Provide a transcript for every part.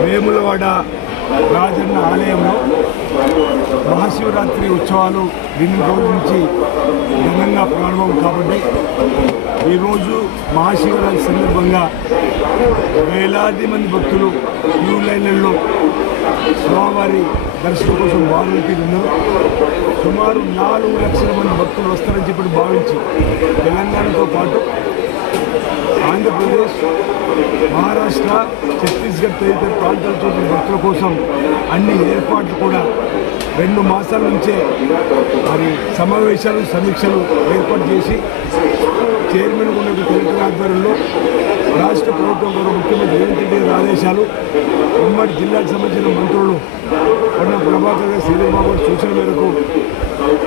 వేములవాడ రాజన్న ఆలయంలో మహాశివరాత్రి ఉత్సవాలు రెండు రోజుల నుంచి ఘనంగా ప్రారంభం కాబట్టి ఈరోజు మహాశివరాత్రి సందర్భంగా వేలాది మంది భక్తులు క్యూ లైన్లలో స్వామివారి దర్శనం కోసం బారులకి ఉన్నారు. సుమారు నాలుగు లక్షల మంది భక్తులు వస్తారని చెప్పి భావించి తెలంగాణతో పాటు ఆంధ్రప్రదేశ్ మహారాష్ట్ర ఛత్తీస్గఢ్ తదితర ప్రాంతాల చూసిన భక్తుల కోసం అన్ని ఏర్పాట్లు కూడా రెండు మాసాల నుంచే మరి సమావేశాలు సమీక్షలు ఏర్పాటు చేసి చైర్మన్ ఉన్న కలెక్టర్ ఆధ్వర్యంలో రాష్ట్ర ప్రభుత్వం కూడా ముఖ్యమంత్రి రేవంత్ రెడ్డి గారి ఆదేశాలు ఉమ్మడి జిల్లాకు సంబంధించిన మంత్రులు ఉన్న ప్రభాకర్ గారు శ్రీధర్బాబు సూచన మేరకు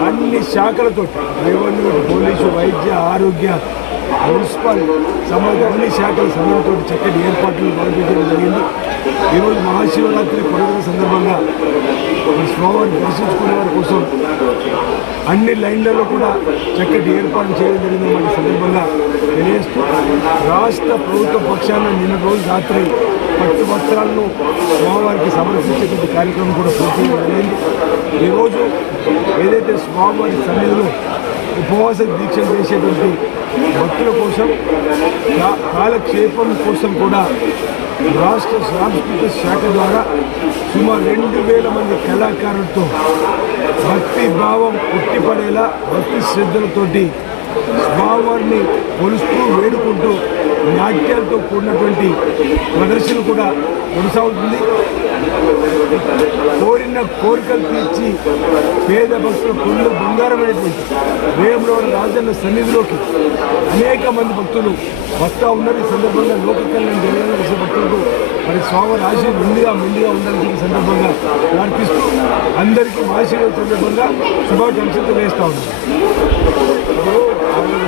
అన్ని శాఖలతో రెవెన్యూ పోలీసు వైద్య ఆరోగ్య మున్సిపల్ సంబంధించిన అన్ని శాఖల సమయంతో చక్కటి ఏర్పాట్లు పాల్పించడం జరిగింది. ఈరోజు మహాశివరాత్రి పండుగ సందర్భంగా ఒక స్వామివారిని దర్శించుకునే వారి కోసం అన్ని లైన్లలో కూడా చక్కటి ఏర్పాటు చేయడం జరిగింది. సందర్భంగా తెలియజేస్తూ రాష్ట్ర ప్రభుత్వ పక్షాన నిన్న రోజు రాత్రి పట్టు వస్త్రాలను స్వామివారికి సమర్పించేటువంటి కార్యక్రమం కూడా పూర్తి జరిగింది. ఈరోజు ఏదైతే స్వామివారి సన్నిధిలో ఉపవాస దీక్ష చేసేటువంటి భక్తుల కోసం కాలక్షేపం కోసం కూడా రాష్ట్ర సాంస్కృతిక శాఖ ద్వారా సుమారు రెండు వేల మంది కళాకారులతో భక్తి భావం ఉట్టిపడేలా భక్తి శ్రద్ధలతోటి స్వామివారిని కొలుస్తూ వేడుకుంటూ నాట్యాలతో కూడినటువంటి ప్రదర్శన కూడా కొనసాగుతుంది. కోరిన కోరికలు తీర్చి పేద భక్తులు కొండ బంగారమైనటువంటి వేములవాడ రాజన్న సన్నిధిలోకి అనేక మంది భక్తులు వస్తూ ఉన్నారు. ఈ సందర్భంగా లోక కళ్యాణం జరగాలని భక్తులకు మరి స్వామి రాశి ముందుగా ముందుగా ఉండాలని ఈ సందర్భంగా ప్రార్థిస్తూ అందరికీ మహాశివ సందర్భంగా శుభాకాంక్షలు తెలియజేస్తా ఉన్నాను